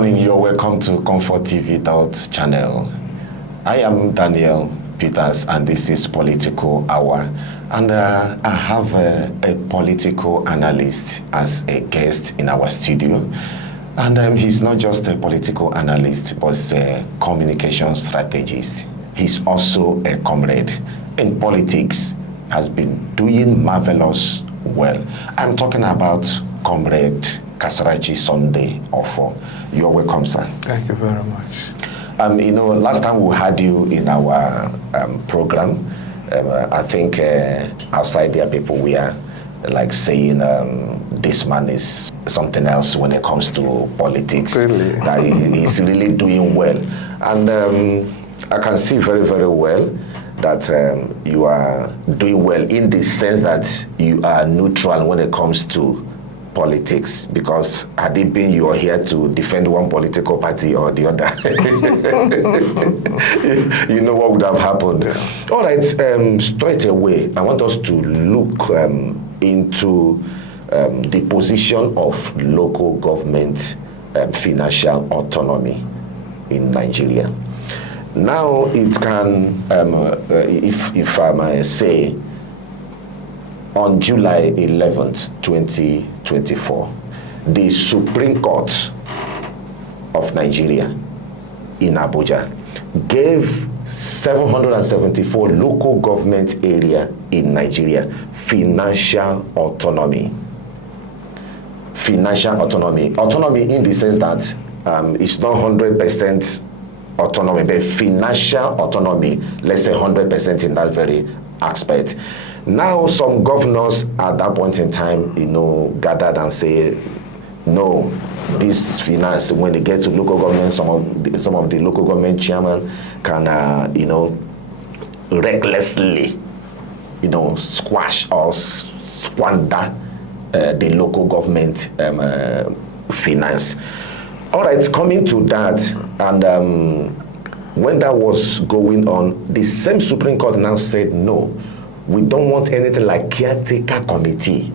morning, you're welcome to ComfortTV.channel. I am Daniel Peters and this is Political Hour. And I have a political analyst as a guest in our studio. And he's not just a political analyst, but a communication strategist. He's also a comrade in politics, has been doing marvelous well. I'm talking about Comrade Kasarachi Sunday Ofo. You're welcome, sir. Thank you very much. Last time we had you in our program, I think outside there people were like saying this man is something else when it comes to politics. Really? That he's really doing well. And I can see very, very well that you are doing well in the sense that you are neutral when it comes to politics, because had it been you are here to defend one political party or the other, you know what would have happened. Yeah. All right, straight away, I want us to look into the position of local government financial autonomy in Nigeria. Now it can, if I may say, on July 11th, 2024, the Supreme Court of Nigeria in Abuja gave 774 local government area in Nigeria financial autonomy. Financial autonomy. Autonomy in the sense that it's not 100% autonomy, but financial autonomy, let's say 100% in that very aspect. Now, some governors at that point in time, gathered and say, no, this finance, when they get to local government, some of the local government chairmen can, recklessly, squash or squander the local government finance. All right, coming to that, and when that was going on, the same Supreme Court now said, no, we don't want anything like caretaker committee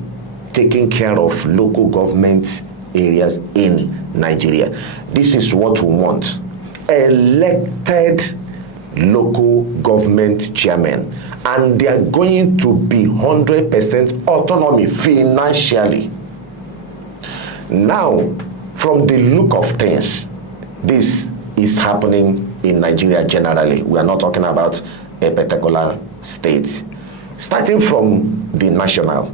taking care of local government areas in Nigeria. This is what we want. Elected local government chairmen, and they are going to be 100% autonomy financially. Now, from the look of things, this is happening in Nigeria generally. We are not talking about a particular state. Starting from the national,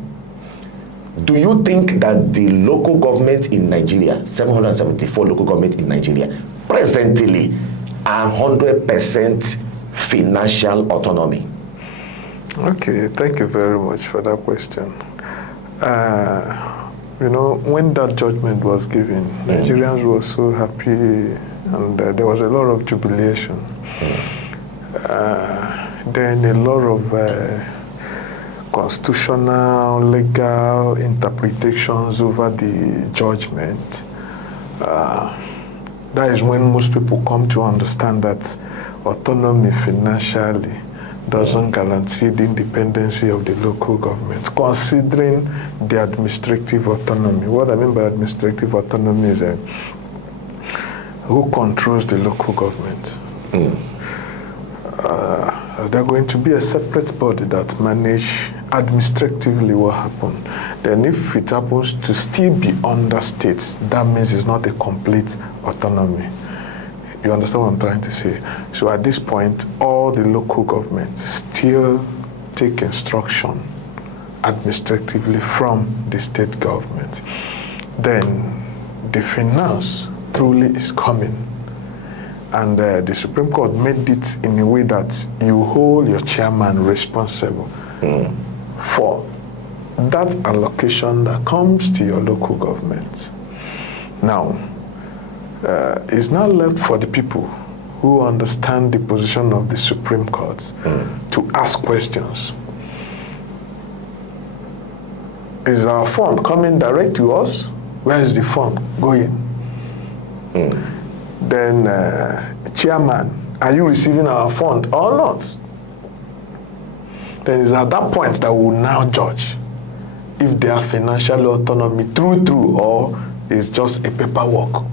do you think that the local government in Nigeria, 774 local government in Nigeria, presently are 100% financial autonomy? Okay, thank you very much for that question. When that judgment was given, Nigerians were so happy, and there was a lot of jubilation. Then a lot of constitutional, legal interpretations over the judgment. That is when most people come to understand that autonomy financially doesn't guarantee the independence of the local government, considering the administrative autonomy. What I mean by administrative autonomy is who controls the local government. They're going to be a separate body that manage administratively what happened. Then if it happens to still be under state, that means it's not a complete autonomy. You understand what I'm trying to say? So at this point, all the local governments still take instruction administratively from the state government. Then the finance truly is coming. And the Supreme Court made it in a way that you hold your chairman responsible for that allocation that comes to your local government. Now, it's now left for the people who understand the position of the Supreme Court to ask questions. Is our fund coming direct to us? Where is the fund going? Then, chairman, are you receiving our fund or not? Then it's at that point that we will now judge if they are financial autonomy through or it's just a paperwork.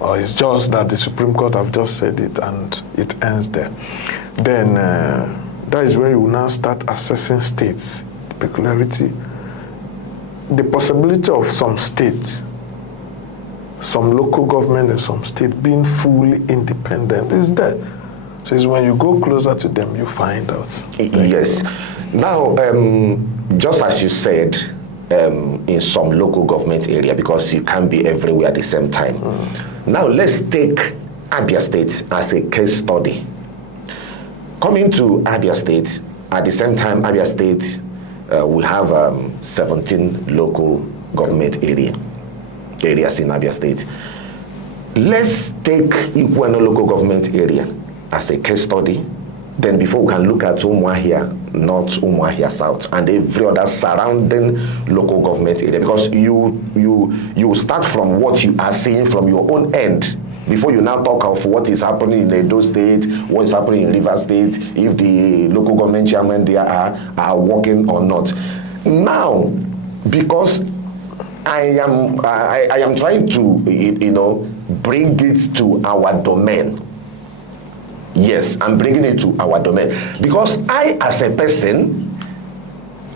Or it's just that the Supreme Court have just said it and it ends there. Then that is when you will now start assessing states, the peculiarity, the possibility of some states, some local government and some state being fully independent is there. So it's when you go closer to them, you find out. Yes. Now, just as you said, in some local government area, because you can't be everywhere at the same time. Now, let's take Abia State as a case study. Coming to Abia State, at the same time, Abia State, we have 17 local government areas in Abia State. Let's take Iguano local government area as a case study. Then before we can look at Umuahia North, Umuahia South, and every other surrounding local government area, because you start from what you are seeing from your own end before you now talk of what is happening in Edo State, what is happening in River State, if the local government chairman there are working or not. Now, because I am trying to bring it to our domain. Yes, I'm bringing it to our domain because I, as a person,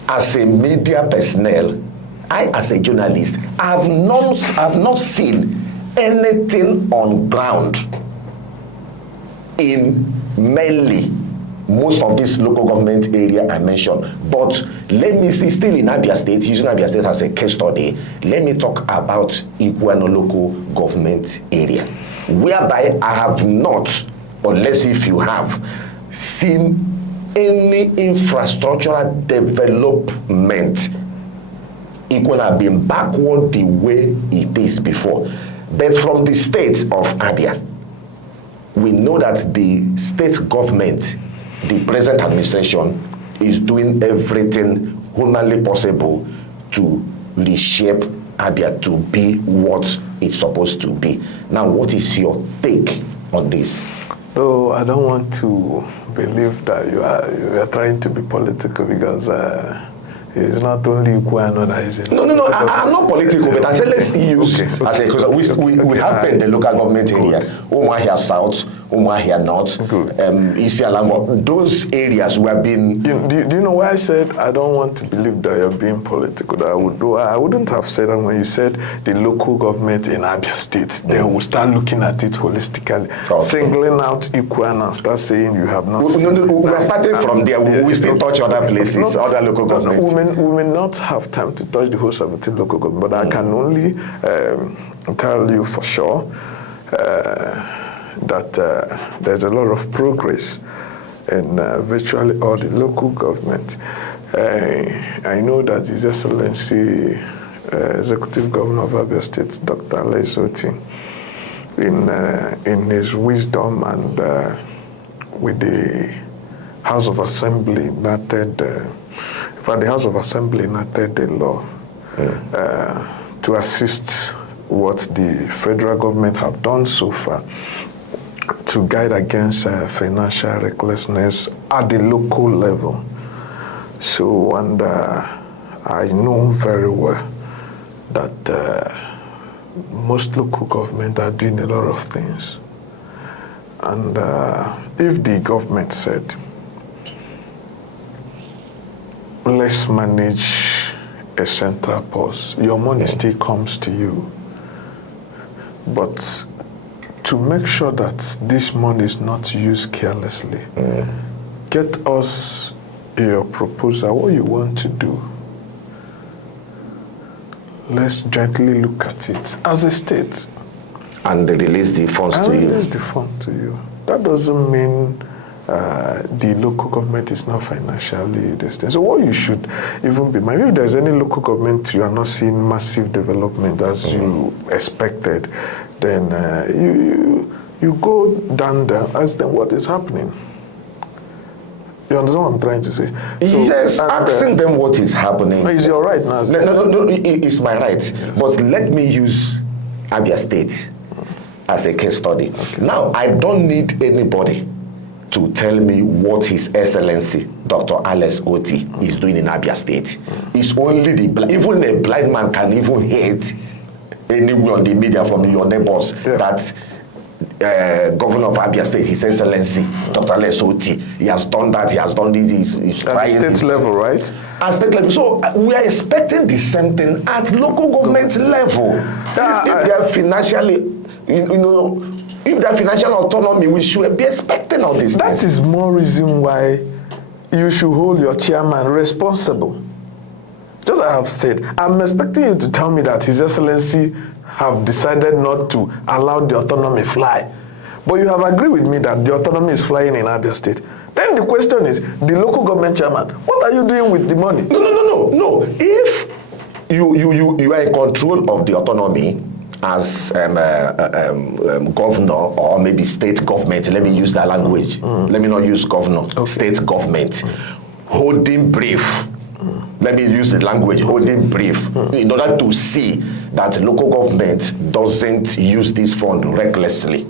as a media personnel, I, as a journalist, have not seen anything on ground in mainly most of this local government area I mentioned. But let me see, still in Abia State, using Abia State as a case study, let me talk about Iguano local government area, whereby I have not, unless if you have, seen any infrastructural development equal have been backward the way it is before. But from the state of Abia, we know that the state government, the present administration, is doing everything humanly possible to reshape Abia to be what it's supposed to be. Now, what is your take on this? No, I don't want to believe that you are trying to be political because it's not only Iguano that is in. No, I'm not political, but I said let's use as a because we have been the local government areas, Umuahia South, Umuahia North, Isialango, those areas we have been. Do you know why I said I don't want to believe that you're being political? That I wouldn't have said that when you said the local government in Abia State, they will start looking at it holistically, singling out Iguano and start saying you have not. No, we are starting from there. We still touch other places, other local governments. We may not have time to touch the whole 17 local government, but I can only tell you for sure that there's a lot of progress in virtually all the local government. I know that His Excellency Executive Governor of Abia State, Dr. Alaisoti, in his wisdom and with the House of Assembly enacted, the House of Assembly enacted a law to assist what the federal government have done so far to guide against financial recklessness at the local level. So, and I know very well that most local government are doing a lot of things. And if the government said, let's manage a central purse, your money still comes to you. But to make sure that this money is not used carelessly, get us your proposal, what you want to do. Let's jointly look at it as a state. And they release the funds to you. Release the fund to you. That doesn't mean the local government is not financially distant. So what you should even be mindful, if there's any local government you are not seeing massive development as you expected, then you go down there, ask them what is happening. You understand what I'm trying to say? So, yes, asking them what is happening. No, it's your right now. No, it's my right. Yes. But let me use Abia State as a case study. Okay. Now, I don't need anybody to tell me what His Excellency Dr. Alex Oti is doing in Abia State. It's only even a blind man can even hate anywhere on the media from your neighbors that Governor of Abia State, His Excellency, Dr. Lesoti, he has done that, he has done this, he's trying. At state level, right? At state level. So we are expecting the same thing at local government level. If they are financially, if they are financial autonomy, we should be expecting all this. That is more reason why you should hold your chairman responsible. Just as I have said, I'm expecting you to tell me that His Excellency have decided not to allow the autonomy fly. But you have agreed with me that the autonomy is flying in Abia State. Then the question is, the local government chairman, what are you doing with the money? No. If you are in control of the autonomy as governor or maybe state government, let me use that language. Let me not use governor, state government, holding brief. Let me use the language, holding brief, in order to see that local government doesn't use this fund recklessly.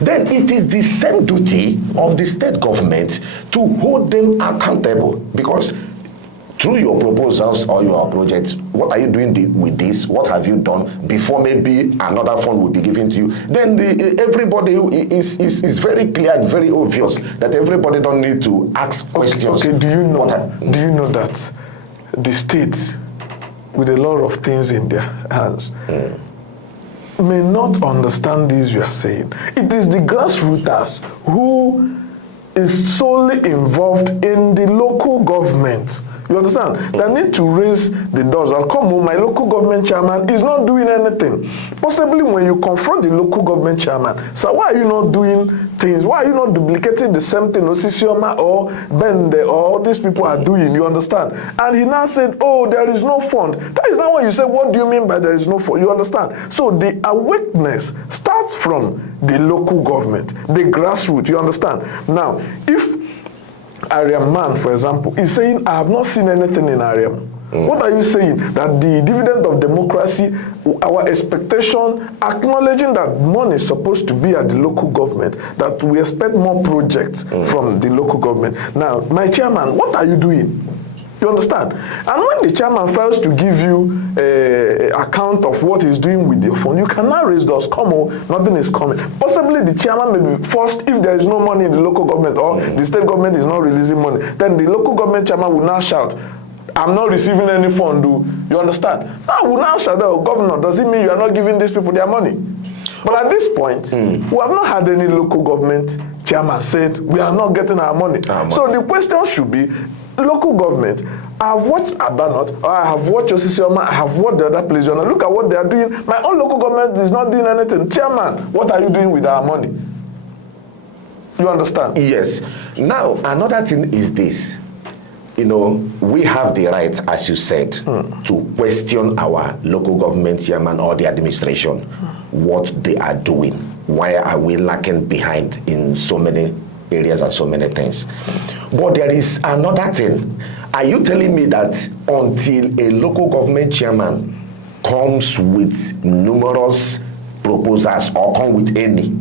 Then it is the same duty of the state government to hold them accountable, because through your proposals or your projects, what are you doing with this? What have you done before maybe another fund will be given to you? Then everybody is very clear and very obvious that everybody don't need to ask questions. Okay, do you know that the states, with a lot of things in their hands, may not understand this you are saying? It is the grassroots who is solely involved in the local government. You understand? They need to raise the doors and come home. My local government chairman is not doing anything. Possibly when you confront the local government chairman, so why are you not doing things? Why are you not duplicating the same thing Osisioma or Bende or all these people are doing? You understand? And he now said, oh, there is no fund. That is not what you say. What do you mean by there is no fund? You understand? So the awareness starts from the local government, the grassroots. You understand? Now, if Ariam Man, for example, is saying, I have not seen anything in Ariam. What are you saying? That the dividend of democracy, our expectation, acknowledging that money is supposed to be at the local government, that we expect more projects from the local government. Now, my chairman, what are you doing? You understand? And when the chairman fails to give you an account of what he's doing with your phone, you cannot raise those. Come on, nothing is coming. Possibly the chairman may be forced, if there is no money in the local government or the state government is not releasing money, then the local government chairman will now shout, I'm not receiving any fund. You understand? Now will now shout, oh, governor, does it mean you are not giving these people their money? But at this point, we have not had any local government chairman said, we are not getting our money. So the question should be, local government, I have watched Abanot, or I have watched Osisioma, I have watched the other place. Look at what they are doing. My own local government is not doing anything. Chairman, what are you doing with our money? You understand? Yes. Now, another thing is this. We have the right, as you said, to question our local government chairman or the administration, what they are doing. Why are we lacking behind in so many areas and so many things? But there is another thing. Are you telling me that until a local government chairman comes with numerous proposals or come with any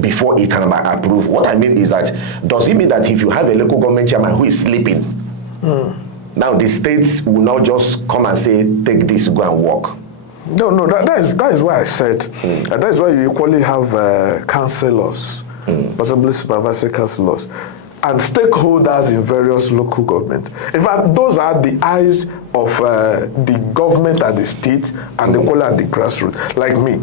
before he can approve? What I mean is that, does it mean that if you have a local government chairman who is sleeping, now the states will not just come and say, take this, go and work? No, that is why I said, that is why you equally have councillors, possibly supervisory councillors, and stakeholders in various local governments. In fact, those are the eyes of the government at the state and the equally at the grassroots. Like me,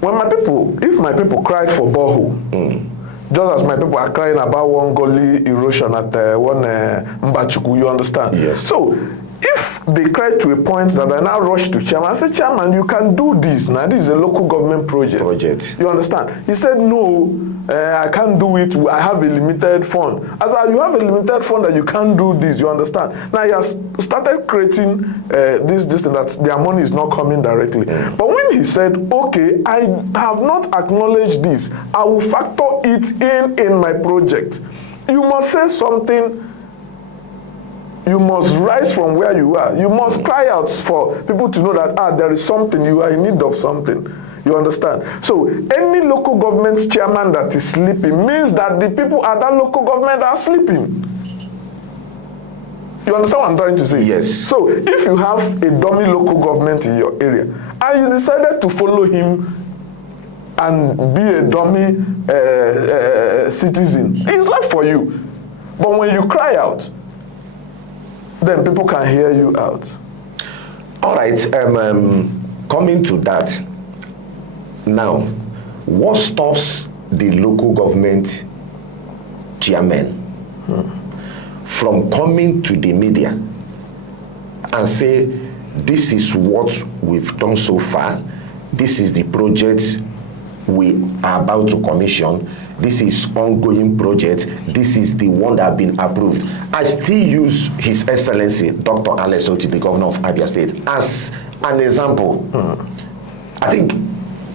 if my people cried for borehole, just as my people are crying about one gully erosion at one Mbachuku, you understand? Yes. So, if they cry to a point that I now rush to chairman, I said, chairman, you can do this. Now, this is a local government project. You understand? He said, no, I can't do it. I have a limited fund. I said, you have a limited fund that you can't do this. You understand? Now, he has started creating this thing that their money is not coming directly. But when he said, okay, I have not acknowledged this, I will factor it in my project. You must say something. You must rise from where you are. You must cry out for people to know that, there is something, you are in need of something. You understand? So, any local government chairman that is sleeping means that the people at that local government are sleeping. You understand what I'm trying to say? Yes. So if you have a dummy local government in your area, and you decided to follow him and be a dummy citizen, it's not for you. But when you cry out, then people can hear you out. All right, coming to that, now, what stops the local government chairman from coming to the media and say, this is what we've done so far, this is the project we are about to commission, this is ongoing project, this is the one that have been approved. I still use His Excellency Dr. Alex Oti, the governor of Abia State, as an example. I think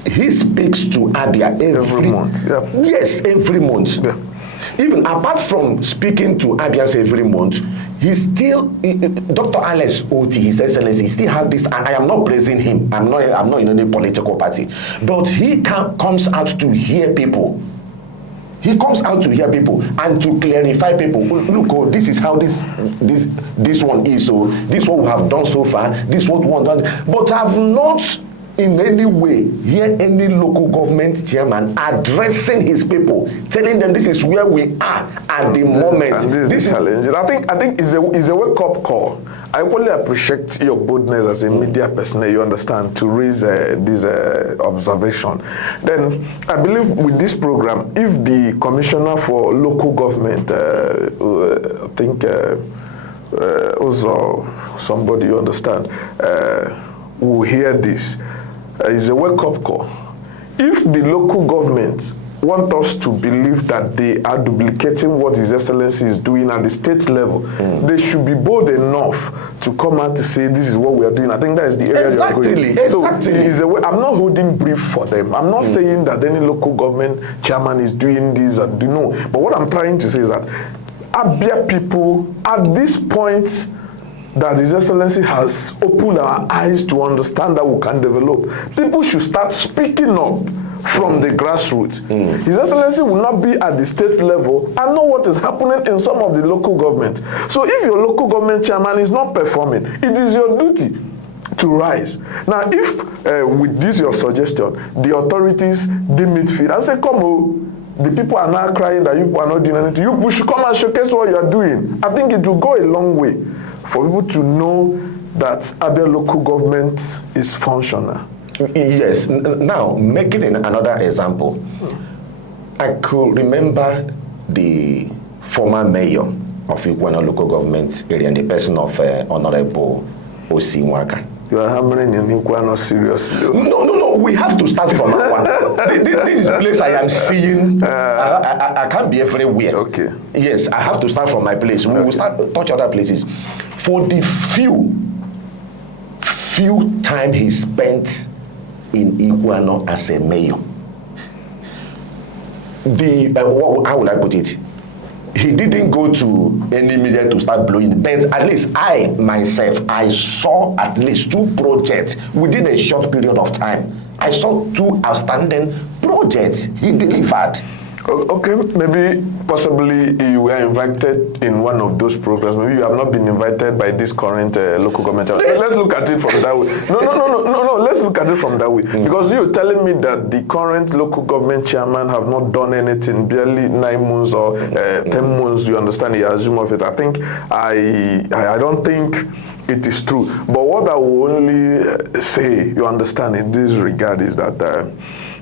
he speaks to Abia every month. Yeah. Yes, every month. Yeah. Even apart from speaking to Abians every month, he still, Dr. Alex Oti, His Excellency, he still have this, and I am not praising him, I'm not in any political party, but he comes out to hear people. He comes out to hear people and to clarify people. Look, oh, this is how this one is. So this is what we have done so far. This is what we want done. But I've not in any way hear any local government chairman addressing his people, telling them this is where we are at the moment. And this is challenges. I think it's a wake-up call. I really appreciate your boldness as a media person, you understand, to raise this observation. Then, I believe with this program, if the Commissioner for Local Government, I think, also somebody, you understand, will hear this, is a wake-up call. If the local government want us to believe that they are duplicating what His Excellency is doing at the state level, they should be bold enough to come out to say this is what we are doing. I think that is the area you are going. Exactly. So I'm not holding brief for them. I'm not saying that any local government chairman is doing this and do no. But what I'm trying to say is that Abia people at this point that His Excellency has opened our eyes to understand that we can develop, people should start speaking up from the grassroots. His Excellency will not be at the state level and know what is happening in some of the local government. So if your local government chairman is not performing, it is your duty to rise. Now, if with this your suggestion, the authorities deem it fit and say, come on, the people are now crying that you are not doing anything, you should come and showcase what you are doing. I think it will go a long way for people to know that Abia local government is functional. Yes. Now, making another example, I could remember the former mayor of Iguana local government area in the person of Honorable Osi Nwaka. You are hammering in Iguana seriously. No, we have to start from that one. This place I am seeing, I can't be everywhere. Okay. Yes, I have to start from my place. We will start touch other places. For the few time he spent in Iguana as a mayor, how would I put it? He didn't go to any media to start blowing, but at least I myself, I saw at least 2 projects within a short period of time. I saw 2 outstanding projects he delivered. Okay, maybe possibly you were invited in one of those programs. Maybe you have not been invited by this current local government. Let's look at it from that way. No. Let's look at it from that way. Because you're telling me that the current local government chairman have not done anything, barely 9 months or 10 months. You understand? You assume of it. I think I don't think it is true. But what I will only say, you understand, in this regard is that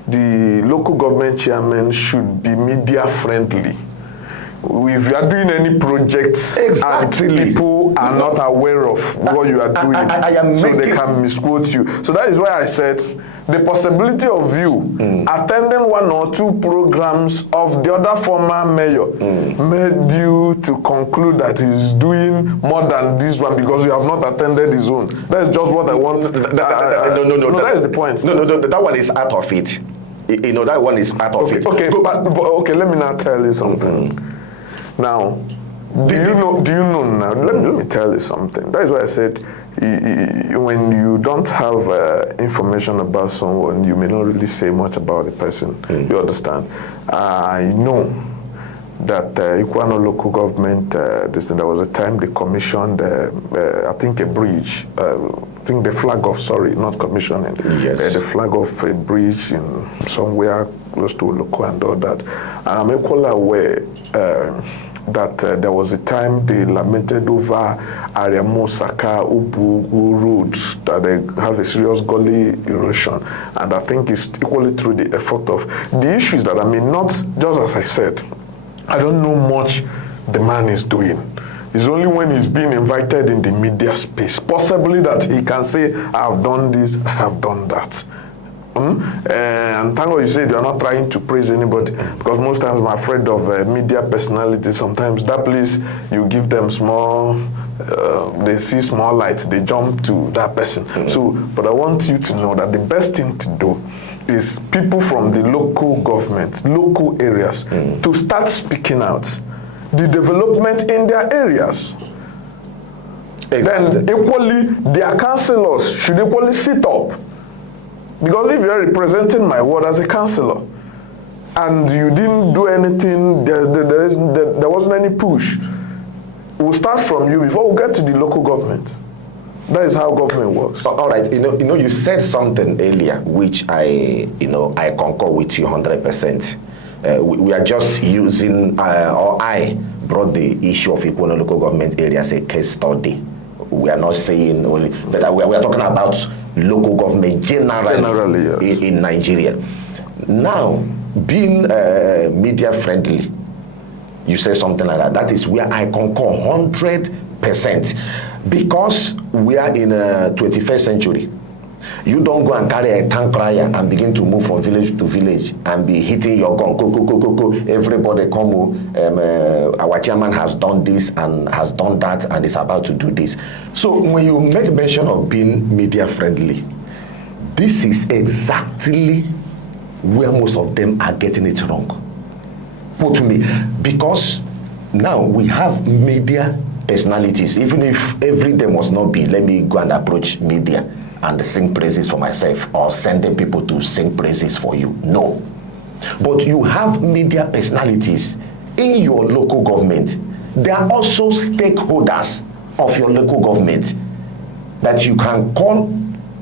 the local government chairman should be media friendly. If you are doing any projects and people are not aware of what you are doing, so they can misquote you. So that is why I said the possibility of you attending 1 or 2 programs of the other former mayor made you to conclude that he's doing more than this one because you have not attended his own. That is just what I want. No, that is the point. No, that one is out of it. You know, that one is part of it. Okay, okay, let me now tell you something. Now, do you know now? Let me tell you something. That is why I said, when you don't have information about someone, you may not really say much about the person. You understand? I know that Equano local government, there was a time they commissioned, I think, a bridge. I think the flag of, sorry, not commissioning, yes. The flag of a bridge in somewhere close to Oloko and all that. And I'm equally aware that there was a time they lamented over Ariamo, Saka, Ubu roads, that they have a serious gully erosion. And I think it's equally through the effort of the issues that, I mean, not just as I said, I don't know much the man is doing. It's only when he's being invited in the media space, possibly, that he can say, I have done this, I have done that. And thank God you said you're not trying to praise anybody, because most times I'm afraid of media personalities. Sometimes that place, you give them small, they see small lights, they jump to that person. So, but I want you to know that the best thing to do is people from the local government, local areas, to start speaking out the development in their areas. Exactly. Then equally, their councillors should equally sit up. Because if you're representing my ward as a councillor and you didn't do anything, there wasn't any push, we'll start from you before we get to the local government. That is how government works. All right, you said something earlier, which I concur with you 100%. We are just using, or I brought the issue of Equano local government area as a case study. We are not saying only, but we are talking about local government generally yes. in Nigeria. Now, being media friendly, you say something like that. That is where I concur 100%, because we are in a 21st century. You don't go and carry a tank crier and begin to move from village to village and be hitting your gun. Go. Everybody come. Our chairman has done this and has done that and is about to do this. So when you make mention of being media friendly, this is exactly where most of them are getting it wrong. Put me, because now we have media personalities. Even if every day must not be, let me go and approach media and sing praises for myself or sending people to sing praises for you. No. But you have media personalities in your local government. They are also stakeholders of your local government that you can call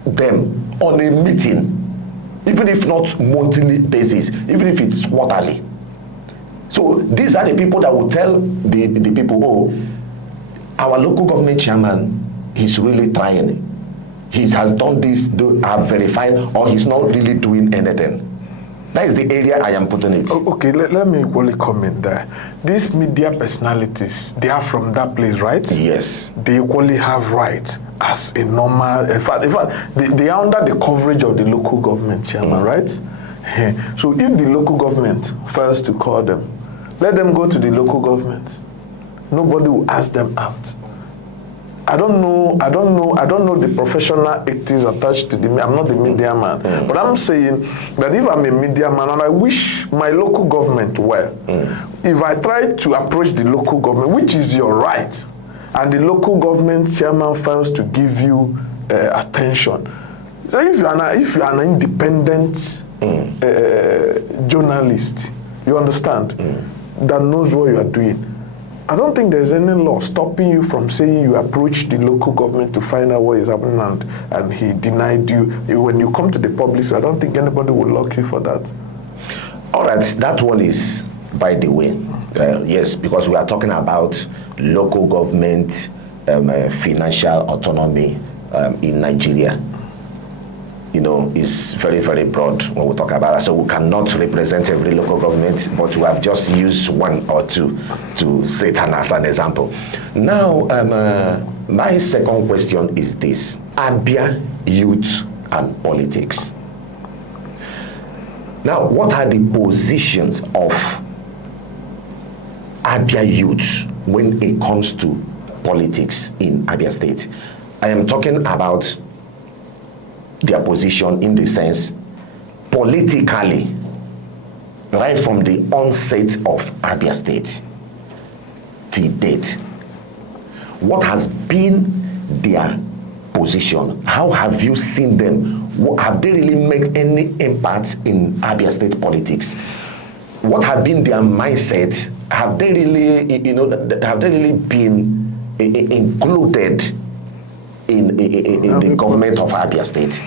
them on a meeting, even if not monthly basis, even if it's quarterly. So these are the people that will tell the people, oh, our local government chairman, he's really trying. He has done this, I've verified, or he's not really doing anything. That is the area I am putting it. Okay, let me equally comment there. These media personalities, they are from that place, right? Yes. They equally have rights as a normal, in fact, they are under the coverage of the local government chairman, right? So if the local government fails to call them, let them go to the local government. Nobody will ask them out. I don't know the professional ethics attached to I'm not the media man. But I'm saying that if I'm a media man and I wish my local government well, if I try to approach the local government, which is your right, and the local government chairman fails to give you attention, so if you are an independent journalist, you understand, that knows what you are doing, I don't think there's any law stopping you from saying you approach the local government to find out what is happening and he denied you. When you come to the public, I don't think anybody will lock you for that. All right, that one is, by the way, yes, because we are talking about local government financial autonomy in Nigeria. Is very, very broad when we talk about that. So we cannot represent every local government, but we have just used one or two to say it as an example. Now, my second question is this: Abia youth and politics. Now, what are the positions of Abia youth when it comes to politics in Abia State? I am talking about their position in the sense politically, right from the onset of Abia State to date. What has been their position? How have you seen them? Have they really made any impact in Abia State politics? What have been their mindset have they really, have they really been included in the government of Abia State?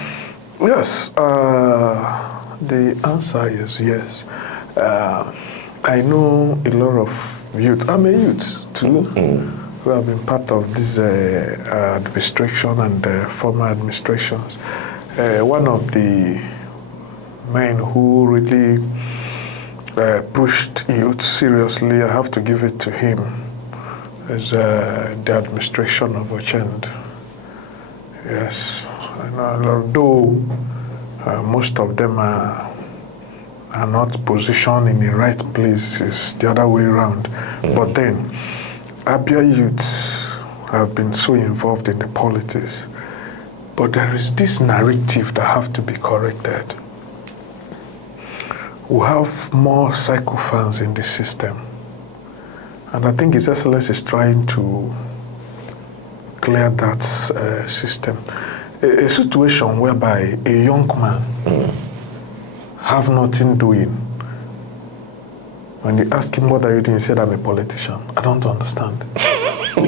Yes, the answer is yes. I know a lot of youth. I'm a youth too, who have been part of this administration and former administrations. One of the men who really pushed youth seriously, I have to give it to him, is the administration of Ochend. Yes, and although most of them are not positioned in the right place, it's the other way around. But then, Abia youths have been so involved in the politics. But there is this narrative that have to be corrected. We have more psychophans in the system. And I think His Excellency is trying to clear that system. A situation whereby a young man have nothing doing. When you ask him, what are you doing? He said, I'm a politician. I don't understand. So,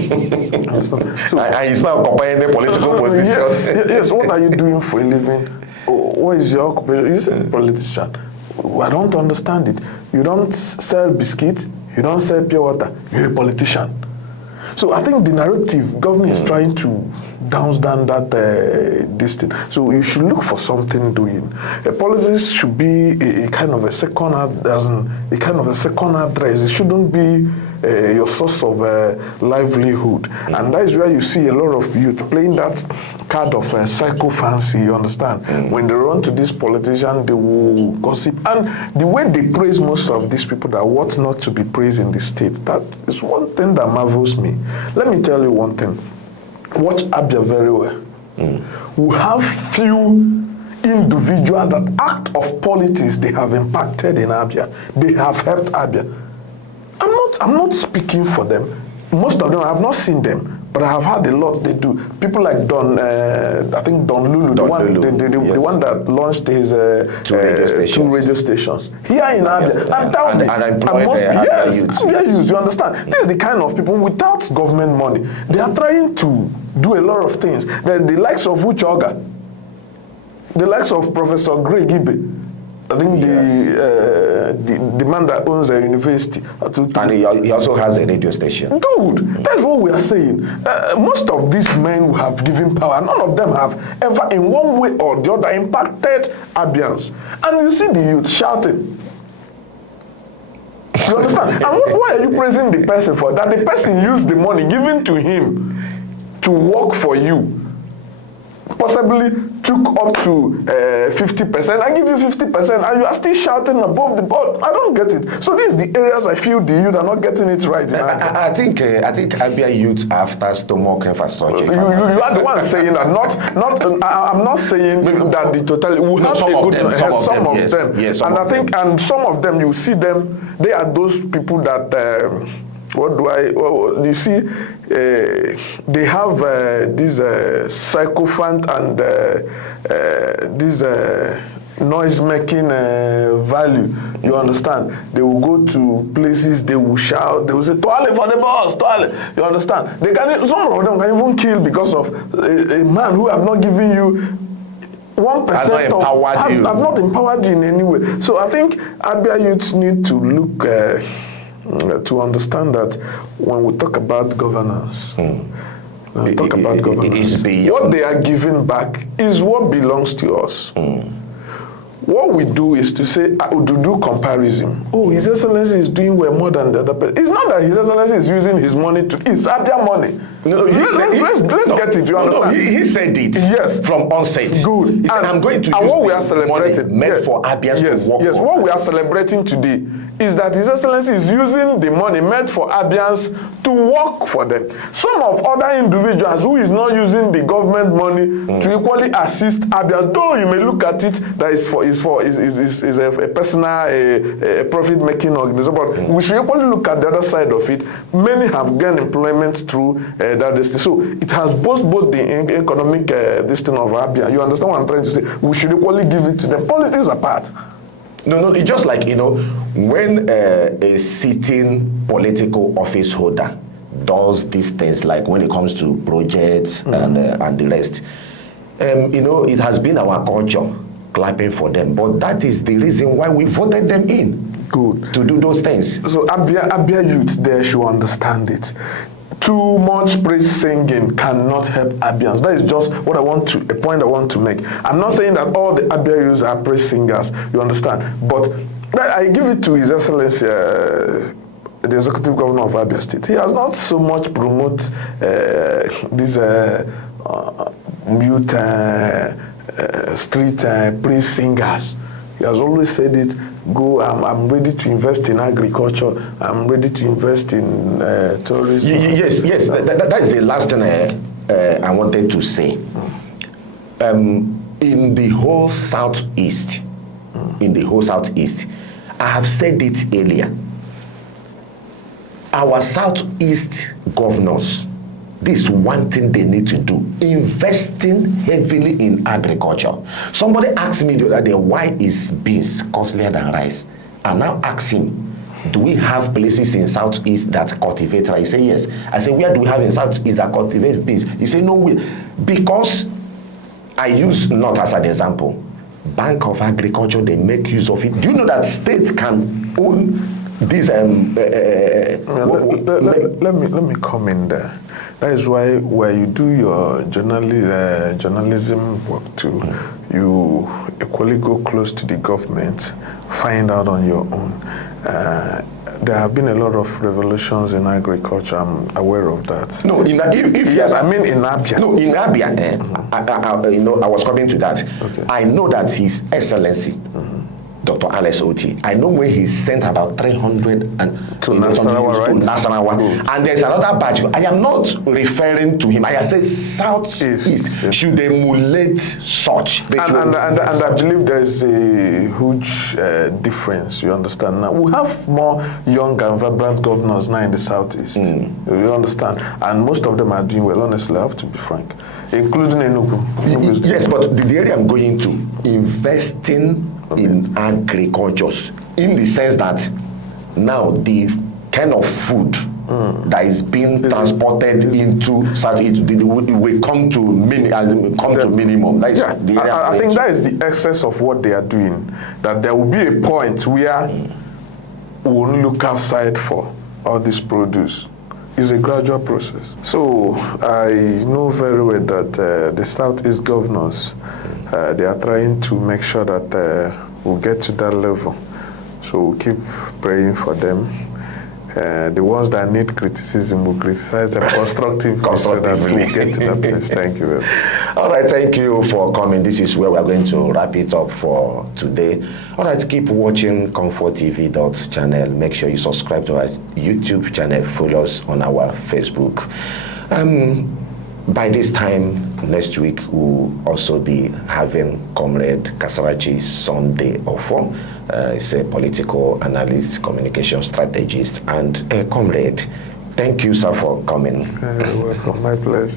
and he's now occupying the political position. Yes, what are you doing for a living? What is your occupation? He's a politician. I don't understand it. You don't sell biscuits, you don't sell pure water, you're a politician. So I think the narrative, government is trying to down that distance. So you should look for something doing. Politics should be a kind of a second address. It shouldn't be your source of livelihood. And that is where you see a lot of youth playing that card of psycho-fancy, you understand? When they run to this politician, they will gossip. And the way they praise most of these people that ought not to be praised in the state, that is one thing that marvels me. Let me tell you one thing. Watch Abia very well. We have few individuals that act of politics they have impacted in Abia. They have helped Abia. I'm not speaking for them. Most of them, I have not seen them, but I have heard a lot they do. People like Don, I think Don Lulu, the one that launched his two radio stations. Here in Abia. Yes, you understand? This is the kind of people without government money. They are trying to do a lot of things. The likes of Uchoga, the likes of Professor Greg Ibe, I think the man that owns a university. And he also has a radio station. Dude, that's what we are saying. Most of these men who have given power, none of them have ever in one way or the other impacted Abians. And you see the youth shouting. You understand? And why are you praising the person for that? The person used the money given to him to work for you. Possibly took up to 50%. I give you 50%, and you are still shouting above the board. I don't get it. So these are the areas I feel the youth are not getting it right. I think Abia youth after stomach infrastructure. You are the one saying that. I'm not saying that the total. We have some of them. Yes, and I think, and some of them you see them. They are those people that. You see, they have this sycophant and this noise-making value. You understand? They will go to places, they will shout, they will say, "Toilet for the boss, toilet." You understand? Some of them can even kill because of a man who have not given you 1% have not empowered you in any way. So I think Abia youths need to look. To understand that when we talk about governance, what they are giving back is what belongs to us. What we do is to say, to do comparison. Oh, His Excellency is doing well more than the other person. It's not that His Excellency is using his money it's Abia money. No, let's get it. You understand? He said it. Yes, from onset. Good. He said, I'm going to use what we are celebrating meant for Abians to work for. Yes, what we are celebrating today is that His Excellency is using the money meant for Abians to work for them. Some of other individuals who is not using the government money to equally assist Abians, though you may look at it that is a personal a profit-making organization, but we should equally look at the other side of it. Many have gained employment through that distance. So it has both the economic distance of Abia. You understand what I'm trying to say? We should equally give it to them. Politics apart. No, it's just like, when a sitting political office holder does these things, like when it comes to projects and the rest, it has been our culture clapping for them. But that is the reason why we voted them in. Good. To do those things. So Abia youth there should understand it. Too much praise singing cannot help Abians. That is just a point I want to make. I'm not saying that all the Abia youths are praise singers, you understand? But I give it to His Excellency, the Executive Governor of Abia State. He has not so much promote these mute street praise singers. He has always said it. I'm ready to invest in agriculture. I'm ready to invest in tourism. Yes. That is the last thing I wanted to say. In the whole southeast, I have said it earlier. Our southeast governors, this is one thing they need to do: investing heavily in agriculture. Somebody asked me the other day, why is beans costlier than rice? And now ask him, do we have places in southeast that cultivate rice? He said yes. I said, where do we have in southeast that cultivate beans? He said no way. Because I use not as an example, Bank of Agriculture, they make use of it. Do you know that states can own this? Let me come in there. That is why when you do your journalism work too, you equally go close to the government, find out on your own. There have been a lot of revolutions in agriculture. I'm aware of that. No, yes, I mean in Abia. No, in Abia, I was coming to that. Okay. I know that His Excellency, Dr. Alex Oti, I know when he sent about 300 and to Nasarawa, right? Nasarawa. And there's another badge. I am not referring to him. I say Southeast yes. should emulate such. And I believe there is a huge difference. You understand now? We have more young and vibrant governors now in the Southeast. You understand? And most of them are doing well. Honestly, I have to be frank, including Enugu. Yes, but the area I'm going to, investing in agriculture, in the sense that now the kind of food that is being transported into Southeast, it will come to minimum. Like I think that is the excess of what they are doing. That there will be a point where we will look outside for all this produce. It's a gradual process. So I know very well that the Southeast governors, they are trying to make sure that we'll get to that level. So we'll keep praying for them. The ones that need criticism will criticize them constructively so that we'll get to that place. Thank you very much. All right, thank you for coming. This is where we're going to wrap it up for today. All right, keep watching ComfortTV.channel. Make sure you subscribe to our YouTube channel. Follow us on our Facebook. By this time next week, we'll also be having Comrade Kasarachi Sunday Ofo. He's a political analyst, communication strategist, and a comrade. Thank you, sir, for coming. You're welcome. My pleasure.